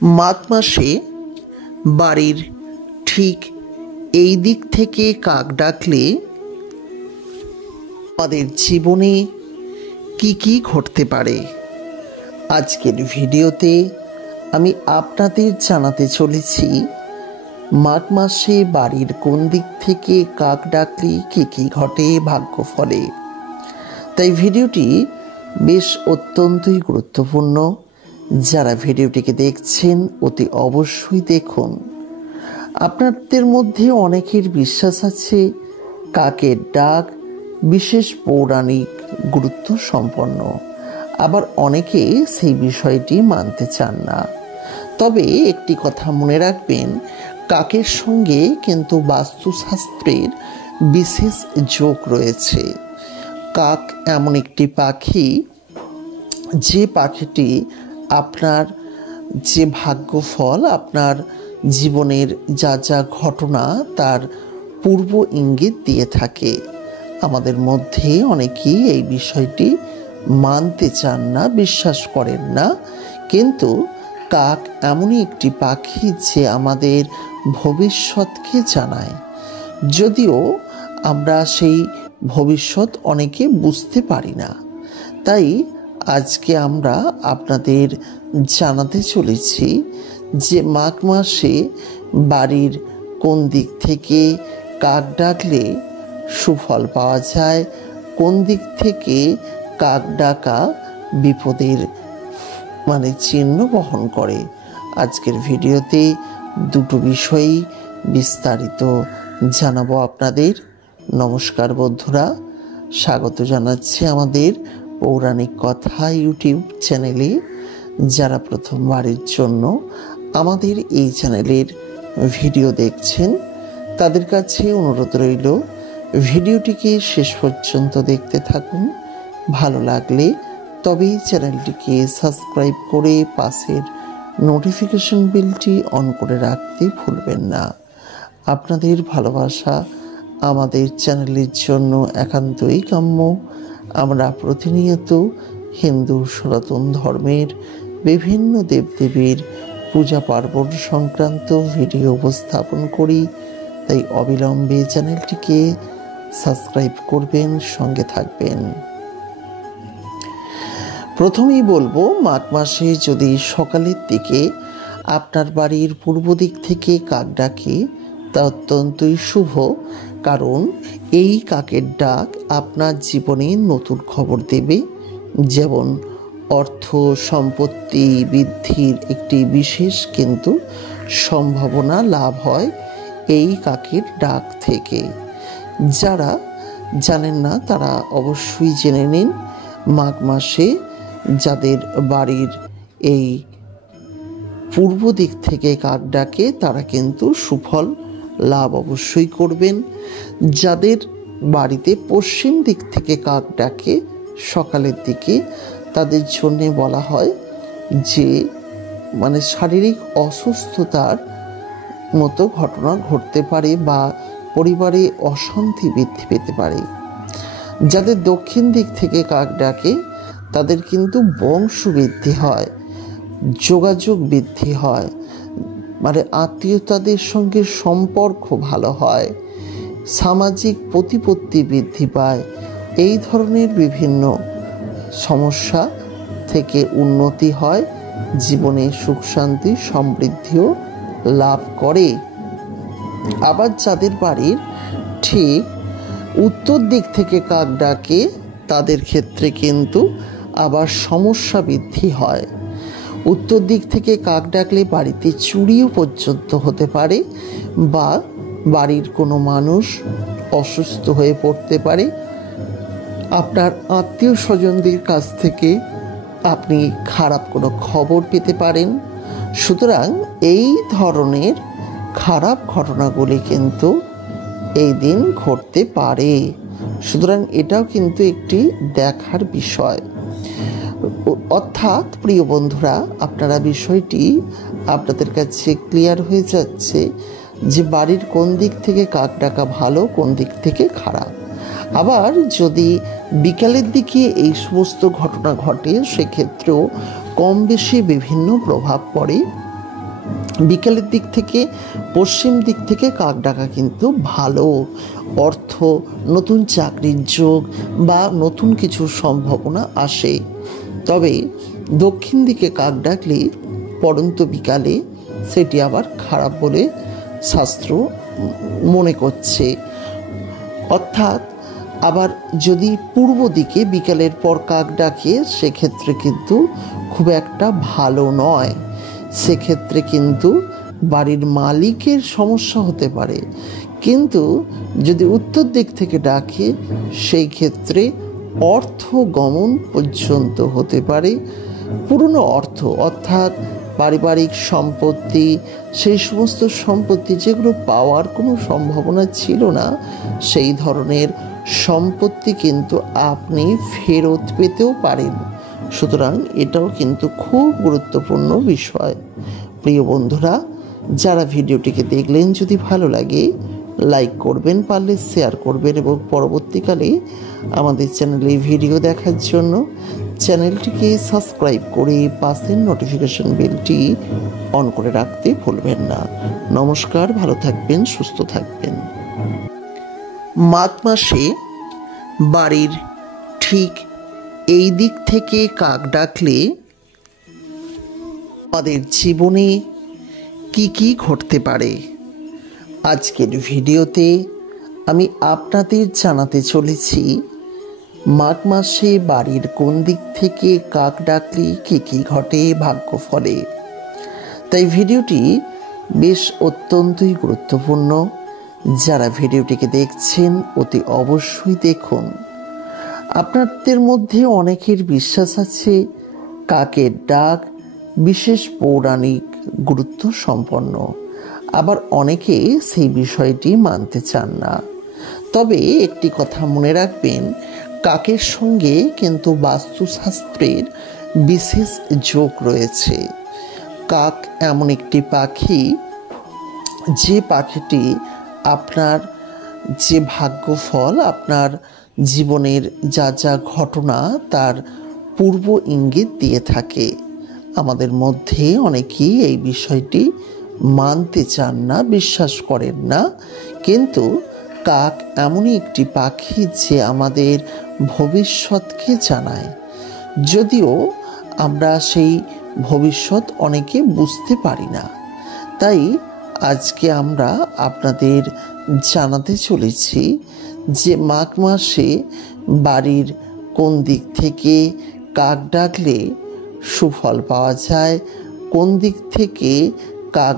মাঘ মাসে বাড়ির ঠিক এই দিক থেকে কাক ডাকলে আমাদের জীবনে কি কি ঘটতে পারে আজকের ভিডিওতে আমি আপনাদের জানাতে চলেছি। মাঘ মাসে বাড়ির কোন দিক থেকে কাক ডাকলে কি কি ঘটে ভাগ্যফলে। তাই ভিডিওটি বেশ অত্যন্তই গুরুত্বপূর্ণ। যারা ভিডিওটিকে দেখছেন অতি অবশ্যই দেখুন। আপনাদের মধ্যে অনেকের বিশ্বাস আছে কাকের ডাক বিশেষ পৌরাণিক গুরুত্ব সম্পন্ন, আবার অনেকে সেই বিষয়টি মানতে চান না। তবে একটি কথা মনে রাখবেন, কাকের সঙ্গে কিন্তু বাস্তুশাস্ত্রের বিশেষ যোগ রয়েছে। কাক এমন একটি পাখি, যে পাখিটি আপনার যে ভাগ্যফল, আপনার জীবনের যা যা ঘটনা তার পূর্ব ইঙ্গিত দিয়ে থাকে। আমাদের মধ্যে অনেকেই এই বিষয়টি মানতে চান না, বিশ্বাস করেন না, কিন্তু কাক এমনই একটি পাখি যে আমাদের ভবিষ্যৎকে জানায়। যদিও আমরা সেই ভবিষ্যৎ অনেকে বুঝতে পারি না। তাই আজকে আমরা আপনাদের জানাতে চলেছি যে মাঘ মাসে বাড়ির কোন দিক থেকে কাক ডাকলে সুফল পাওয়া যায়, কোন দিক থেকে কাক ডাকা বিপদের চিহ্ন বহন করে। আজকের ভিডিওতে দুটো বিষয়ই বিস্তারিত জানাবো আপনাদের। নমস্কার বন্ধুরা, স্বাগত জানাচ্ছি আমাদের পৌরাণিক কথা ইউটিউব চ্যানেলে। যারা প্রথমবারের জন্য আমাদের এই চ্যানেলের ভিডিও দেখছেন তাদের কাছে অনুরোধ রইল ভিডিওটিকে শেষ পর্যন্ত দেখতে থাকুন। ভালো লাগলে তবেই চ্যানেলটিকে সাবস্ক্রাইব করে পাশের নোটিফিকেশন বেলটি অন করে রাখতে ভুলবেন না। আপনাদের ভালোবাসা আমাদের চ্যানেলের জন্য একান্তই কাম্য। আমরা প্রতিনিয়ত হিন্দু সনাতন ধর্মের বিভিন্ন দেবদেবীর পূজা পার্বণ সংক্রান্ত ভিডিও উপস্থাপন করি। তাই অবিলম্বে চ্যানেলটিকে সাবস্ক্রাইব করবেন, সঙ্গে থাকবেন। প্রথমেই বলবো, মাঘ মাসে যদি সকালের দিকে আপনার বাড়ির পূর্ব দিক থেকে কাক ডাকে তা অত্যন্তই শুভ, কারণ এই কাকের ডাক আপনার জীবনে নতুন খবর দেবে। যেমন অর্থ সম্পত্তি বৃদ্ধির একটি বিশেষ কিন্তু সম্ভাবনা লাভ হয় এই কাকের ডাক থেকে। যারা জানেন না তারা অবশ্যই জেনে নিন, মাঘ মাসে যাদের বাড়ির এই পূর্ব দিক থেকে কাক ডাকে তারা কিন্তু সুফল লাভ অবশ্যই করবেন। যাদের বাড়িতে পশ্চিম দিক থেকে কাক ডাকে সকালের দিকে, তাদের জন্যে বলা হয় যে শারীরিক অসুস্থতার মতো ঘটনা ঘটতে পারে বা পরিবারে অশান্তি বৃদ্ধি পেতে পারে। যাদের দক্ষিণ দিক থেকে কাক ডাকে তাদের কিন্তু বংশ বৃদ্ধি হয়, যোগাযোগ বৃদ্ধি হয়, আত্মীয়তাদের সঙ্গে সম্পর্ক ভালো হয়, সামাজিক প্রতিপত্তি বৃদ্ধি পায়। এই ধরনের বিভিন্ন সমস্যা থেকে উন্নতি হয়, জীবনে সুখ শান্তি সমৃদ্ধিও লাভ করে। আবার যাদের বাড়ির ঠিক উত্তর দিক থেকে কাক ডাকে তাদের ক্ষেত্রে কিন্তু আবার সমস্যা বৃদ্ধি হয়। উত্তর দিক থেকে কাক ডাকলে বাড়িতে চুরিও পর্যন্ত হতে পারে, বা বাড়ির কোনো মানুষ অসুস্থ হয়ে পড়তে পারে। আপনার আত্মীয় স্বজনদের কাছ থেকে আপনি খারাপ কোনো খবর পেতে পারেন। সুতরাং এই ধরনের খারাপ ঘটনাগুলি কিন্তু এই দিন ঘটতে পারে। সুতরাং এটাও কিন্তু একটি দেখার বিষয়। অর্থাৎ প্রিয় বন্ধুরা, আপনারা বিষয়টি আপনাদের কাছে ক্লিয়ার হয়ে যাচ্ছে যে বাড়ির কোন দিক থেকে কাক ডাকা ভালো, কোন দিক থেকে খারাপ। আবার যদি বিকালের দিকে এই সমস্ত ঘটনা ঘটে সেক্ষেত্রেও কম বেশি বিভিন্ন প্রভাব পড়ে বিকেলের দিক থেকে পশ্চিম দিক থেকে কাক ডাকা কিন্তু ভালো, অর্থ, নতুন চাকরির যোগ বা নতুন কিছু সম্ভাবনা আসে। তবে দক্ষিণ দিকে কাক ডাকলে পড়ন্ত বিকালে সেটি আবার খারাপ বলে শাস্ত্র মনে করছে। অর্থাৎ আবার যদি পূর্ব দিকে বিকালের পর কাক ডাকে সেক্ষেত্রে কিন্তু খুব একটা ভালো নয়, সেক্ষেত্রে কিন্তু বাড়ির মালিকের সমস্যা হতে পারে। কিন্তু যদি উত্তর দিক থেকে ডাকে সেই ক্ষেত্রে অর্থ গমন পর্যন্ত হতে পারে। পুরনো অর্থ অর্থাৎ পারিবারিক সম্পত্তি, সেই সমস্ত সম্পত্তি যেগুলো পাওয়ার কোনো সম্ভাবনা ছিল না, সেই ধরনের সম্পত্তি কিন্তু আপনি ফেরত পেতেও পারেন। সুতরাং এটাও কিন্তু খুব গুরুত্বপূর্ণ বিষয়। প্রিয় বন্ধুরা, যারা ভিডিওটিকে দেখলেন যদি ভালো লাগে লাইক করবেন, পারলে শেয়ার করবেন এবং পরবর্তীকালে আমাদের চ্যানেলে ভিডিও দেখার জন্য চ্যানেলটিকে সাবস্ক্রাইব করে পাশের নোটিফিকেশন বেলটি অন করে রাখতে ভুলবেন না। নমস্কার, ভালো থাকবেন, সুস্থ থাকবেন। মাঘ মাসে বাড়ির ঠিক এই দিক থেকে কাক ডাকলে আমাদের জীবনে কি কি ঘটতে পারে আজকের ভিডিওতে আমি আপনাদের জানাতে চলেছি। মাঘ মাসে বাড়ির কোন দিক থেকে কাক ডাকলে কি কি ঘটে ভাগ্যফলে। তাই ভিডিওটি বেশ অত্যন্তই গুরুত্বপূর্ণ। যারা ভিডিওটিকে দেখছেন অতি অবশ্যই দেখুন। আপনাদের মধ্যে অনেকের বিশ্বাস আছে কাকের ডাক বিশেষ পৌরাণিক গুরুত্ব সম্পন্ন, আবার অনেকে সেই বিষয়টি মানতে চান না। তবে একটি কথা মনে রাখবেন, কাকের সঙ্গে কিন্তু বাস্তুশাস্ত্রের বিশেষ যোগ রয়েছে। কাক এমন একটি পাখি, যে পাখিটি আপনার যে ভাগ্যফল, আপনার জীবনের যা যা ঘটনা তার পূর্ব ইঙ্গিত দিয়ে থাকে। আমাদের মধ্যে অনেকেই এই বিষয়টি মানতে চান না, বিশ্বাস করেন না, কিন্তু কাক এমনই একটি পাখি যে আমাদের ভবিষ্যৎকে জানায়। যদিও আমরা সেই ভবিষ্যৎ অনেকে বুঝতে পারি না। তাই আজকে আমরা আপনাদের জানাতে চলেছি যে মাঘ মাসে বাড়ির কোন দিক থেকে কাক ডাকলে সুফল পাওয়া যায়, কোন দিক থেকে কাক